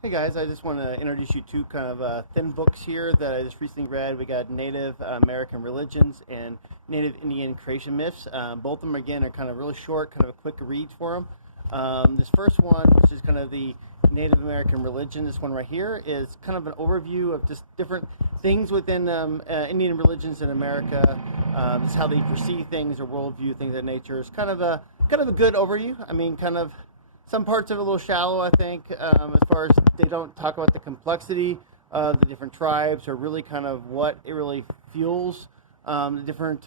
Hey guys, I just want to introduce you to kind of thin books here that I just recently read. We got Native American Religions and Native Indian Creation Myths. Both of them, again, are kind of really short, kind of a quick read for them. This first one, which is kind of the Native American religion, this one right here, is kind of an overview of just different things within Indian religions in America. Just how they perceive things or worldview things of that nature. It's kind of a good overview. I mean, kind of some parts are a little shallow, I think, as far as they don't talk about the complexity of the different tribes or really kind of what it really fuels the different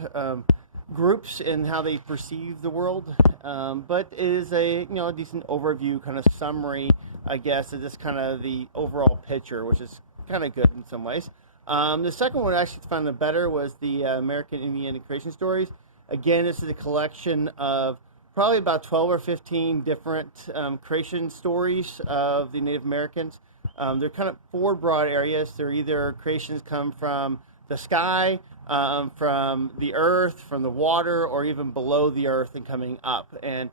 groups and how they perceive the world. But it is a a decent overview, kind of summary, I guess, of just kind of the overall picture, which is kind of good in some ways. The second one I actually found it better was the American Indian Creation Stories. Again, this is a collection of probably about 12 or 15 different creation stories of the Native Americans. They're kind of four broad areas. They're either creations come from the sky, from the earth, from the water, or even below the earth and coming up. And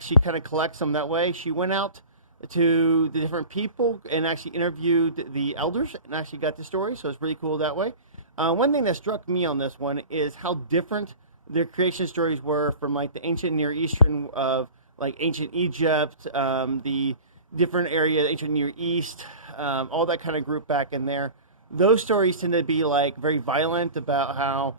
she kind of collects them that way. She went out to the different people and actually interviewed the elders and actually got the story. So it's really cool that way. One thing that struck me on this one is how different their creation stories were from like the ancient Near Eastern of like ancient Egypt, the different area, the ancient Near East, all that kind of group back in there. Those stories tend to be like very violent about how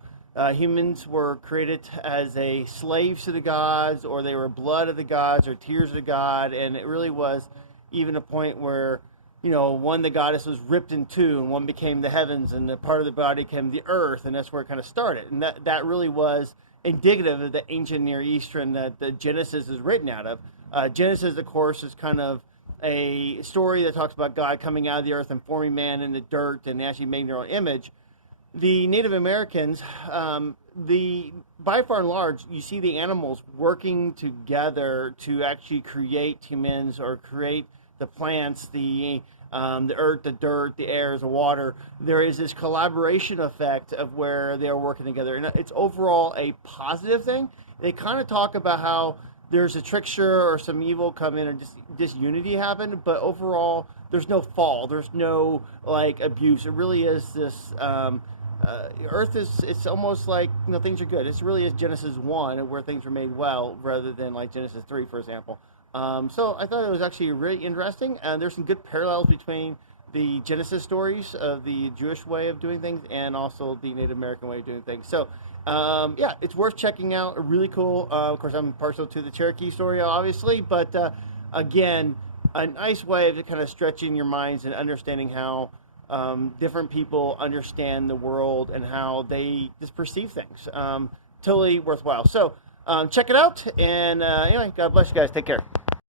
humans were created as a slaves to the gods, or they were blood of the gods or tears of the god, and it really was even a point where one, the goddess was ripped in two, and one became the heavens, and the part of the body became the earth, and that's where it kind of started. And that really was indicative of the ancient Near Eastern that the Genesis is written out of. Genesis, of course, is kind of a story that talks about God coming out of the earth and forming man in the dirt, and actually making their own image. The Native Americans, by far and large, you see the animals working together to actually create humans or create the plants, the earth, the dirt, the air, the water. There is this collaboration effect of where they're working together, and it's overall a positive thing. They kind of talk about how there's a trickster or some evil come in or disunity happen, but overall there's no fall, there's no like abuse. It really is this Earth is, it's almost like things are good. It really is Genesis 1 where things were made well, rather than like Genesis 3, for example. So I thought it was actually really interesting, and there's some good parallels between the Genesis stories of the Jewish way of doing things and also the Native American way of doing things. So yeah, it's worth checking out. Really cool. Of course, I'm partial to the Cherokee story, obviously, but again, a nice way of kind of stretching your minds and understanding how different people understand the world and how they just perceive things. Totally worthwhile. So check it out, and anyway, God bless you guys. Take care.